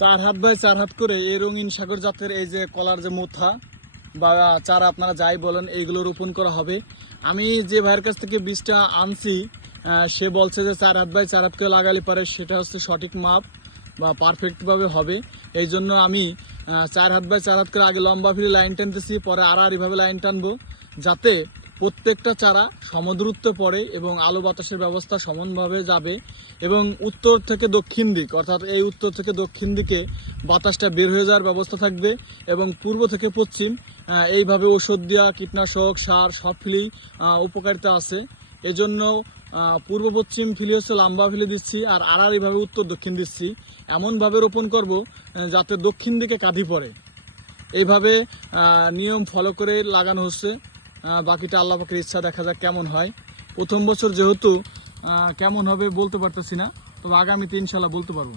চার হাত বাই চার হাত করে এই রঙিন সাগর জাতের এই যে কলার যে মোথা বা চারা আপনারা যাই বলেন, এইগুলো রোপণ করা হবে। আমি যে ভাইয়ের কাছ থেকে বীজটা আনছি সে বলছে যে চার হাত বাই চার হাত করে লাগালে পারে, সেটা হচ্ছে সঠিক মাপ বা পারফেক্টভাবে হবে। এই জন্য আমি চার হাত বাই চার হাত করে আগে লম্বা ফিরে লাইন টানতেছি, পরে আর আড়াআড়িভাবে লাইন টানবো, যাতে প্রত্যেকটা চারা সমদূরত্ব পড়ে এবং আলো বাতাসের ব্যবস্থা সমানভাবে যাবে এবং উত্তর থেকে দক্ষিণ দিক অর্থাৎ এই উত্তর থেকে দক্ষিণ দিকে বাতাসটা বের হয়ে যাওয়ার ব্যবস্থা থাকবে এবং পূর্ব থেকে পশ্চিম এইভাবে ওষুধ দেওয়া কীটনাশক সার সব আহ, উপকারিতা আছে। এজন্য পূর্ব পশ্চিম ফিলি হচ্ছে লম্বা ফিলে দিচ্ছি আর আড়াআড়িভাবে উত্তর দক্ষিণ দিচ্ছি। এমনভাবে রোপণ করব যাতে দক্ষিণ দিকে কাঁধি পড়ে। এইভাবে নিয়ম ফলো করে লাগানো হচ্ছে। বাকিটা আল্লাহ পাখির ইচ্ছা, দেখা যাক কেমন হয়। প্রথম বছর যেহেতু কেমন হবে বলতে পারতেছি না, তবে আগামীতে ইনশাল্লাহ বলতে পারব।